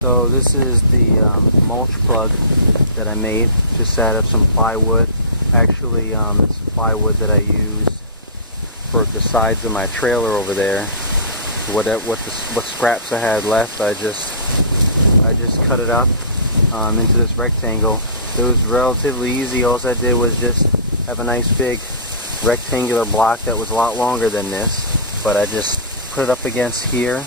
So this is the mulch plug that I made. Just out of some plywood. Actually, it's plywood that I use for the sides of my trailer over there. What scraps I had left, I just cut it up into this rectangle. It was relatively easy. All I did was just have a nice big rectangular block that was a lot longer than this, but I just put it up against here.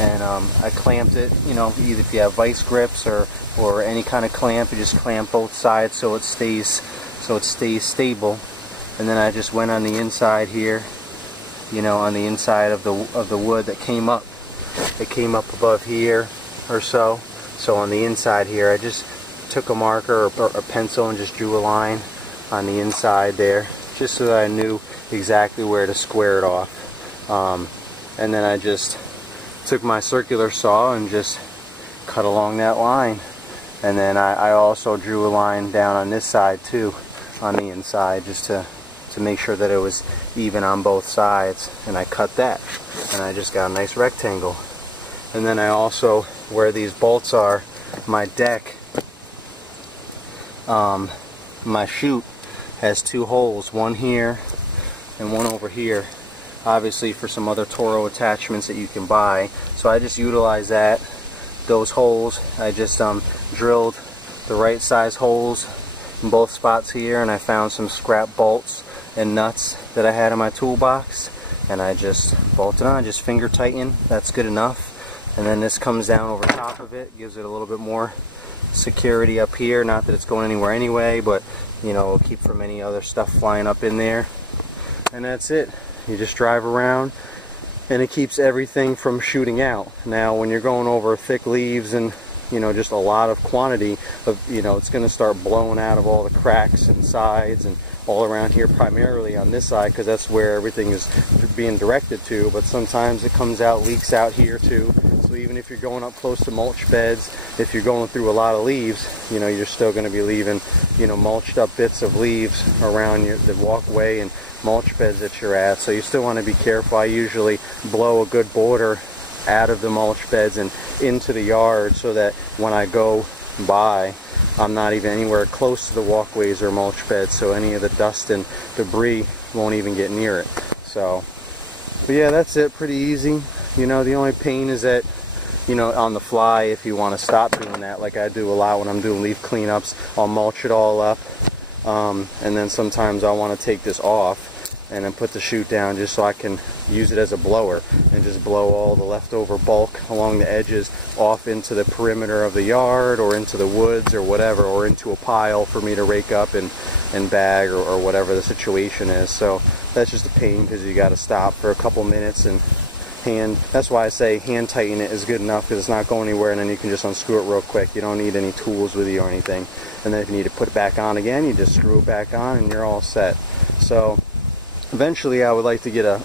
And I clamped it, you know, either if you have vice grips or any kind of clamp, you just clamp both sides so it stays stable. And then I just went on the inside here, you know, on the inside of the wood that came up. It came up above here or so. So on the inside here, I just took a marker or a pencil and just drew a line on the inside there, just so that I knew exactly where to square it off. And then I just took my circular saw and just cut along that line. And then I also drew a line down on this side too, on the inside, just to make sure that it was even on both sides. And I cut that, and I just got a nice rectangle. And then I also, where these bolts are, my deck, my chute has two holes, one here and one over here, obviously for some other Toro attachments that you can buy. So I just utilize those holes. I just drilled the right size holes in both spots here, and I found some scrap bolts and nuts that I had in my toolbox, and I just bolted on, just finger tighten. That's good enough. And then this comes down over top of it, gives it a little bit more security up here. Not that it's going anywhere anyway, but you know, it'll keep from any other stuff flying up in there. And that's it. You just drive around and it keeps everything from shooting out. Now when you're going over thick leaves and, you know, just a lot of quantity of, you know, it's going to start blowing out of all the cracks and sides and all around here, primarily on this side because that's where everything is being directed to, but sometimes it comes out, leaks out here too. So even if you're going up close to mulch beds, if you're going through a lot of leaves, you know, you're still going to be leaving, you know, mulched up bits of leaves around the walkway and mulch beds that you're at. So you still want to be careful. I usually blow a good border out of the mulch beds and into the yard so that when I go by, I'm not even anywhere close to the walkways or mulch beds, so any of the dust and debris won't even get near it. So, but yeah, that's it. Pretty easy. You know, the only pain is that, you know, on the fly, if you want to stop doing that, like I do a lot when I'm doing leaf cleanups, I'll mulch it all up, and then sometimes I want to take this off and then put the chute down just so I can use it as a blower and just blow all the leftover bulk along the edges off into the perimeter of the yard or into the woods or whatever, or into a pile for me to rake up and bag or whatever the situation is. So that's just a pain because you got to stop for a couple minutes and that's why I say hand tighten it is good enough, because it's not going anywhere, and then you can just unscrew it real quick. You don't need any tools with you or anything. And then if you need to put it back on again, you just screw it back on and you're all set. So eventually I would like to get a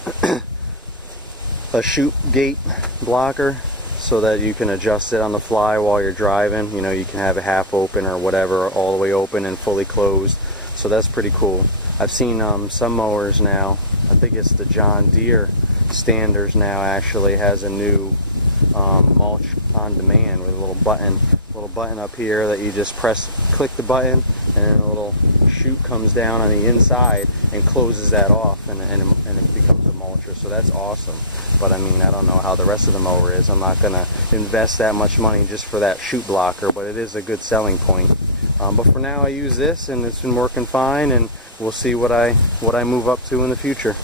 chute gate blocker so that you can adjust it on the fly while you're driving. You know, you can have it half open or whatever, or all the way open and fully closed. So that's pretty cool. I've seen some mowers now, I think it's the John Deere Standards now, actually has a new mulch on demand with a little button up here that you just click the button, and then a little chute comes down on the inside and closes that off, and it becomes a mulcher. So that's awesome. But I mean, I don't know how the rest of the mower is. I'm not gonna invest that much money just for that chute blocker, but it is a good selling point. But for now I use this and it's been working fine, and we'll see what I move up to in the future.